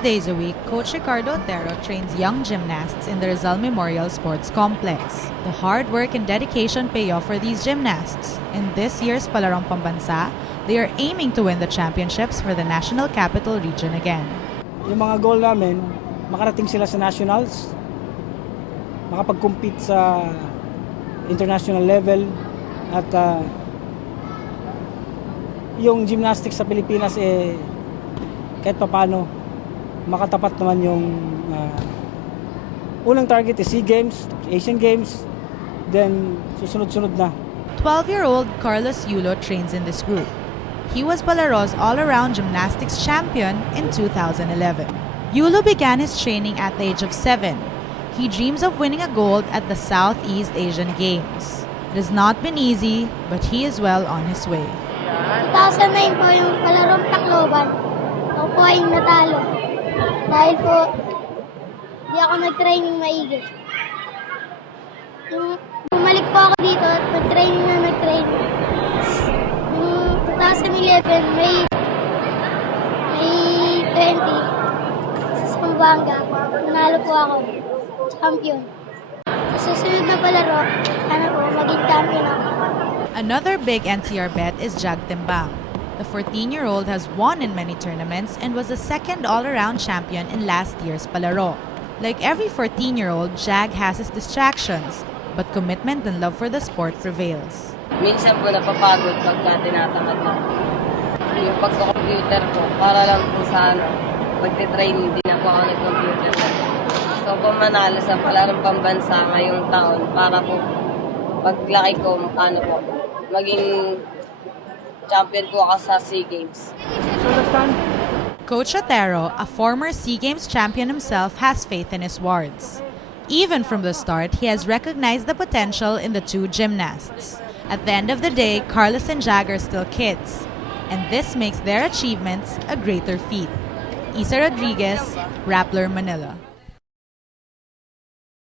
days a week, Coach Ricardo Otero trains young gymnasts in the Rizal Memorial Sports Complex. The hard work and dedication pay off for these gymnasts. In this year's Palarong Pambansa, they are aiming to win the championships for the National Capital Region again. Yung mga goal namin, makarating sila sa nationals, makapag-compete sa international level, at yung gymnastics sa Pilipinas kahit paano makatapat naman yung unang target is SEA Games, Asian Games, then susunod-sunod na. 12-year-old Carlos Yulo trains in this group. He was Palaro's all-around gymnastics champion in 2011. Yulo began his training at the age of 7. He dreams of winning a gold at the Southeast Asian Games. It has not been easy, but he is well on his way. 2009 po yung Palarong Tacloban. Ako po ay natalo. Dahil po, di ako nag-training maigi. Yung bumalik po ako dito at nag-training. Yung 2011, May 20, sa Zamboanga, nanalo po ako. Champion. Sa susunod na palaro, sana po maging champion ako. Another big NCR bet is Jag Timbang. The 14-year-old has won in many tournaments and was the second all-around champion in last year's Palaro. Like every 14-year-old, Jag has his distractions, but commitment and love for the sport prevails. Minsan po napapagod pagka tinatamad na. Yung pagka-computer ko, para lang po sa pagtitraining, din ako nag-computer na. So kung manalo sa Palarong Pambansa ngayong taon, para po paglaki ko, maging champion po ako sa SEA Games. Coach Otero, a former SEA Games champion himself, has faith in his wards. Even from the start, he has recognized the potential in the two gymnasts. At the end of the day, Carlos and Jag are still kids, and this makes their achievements a greater feat. Isa Rodriguez, Rappler, Manila.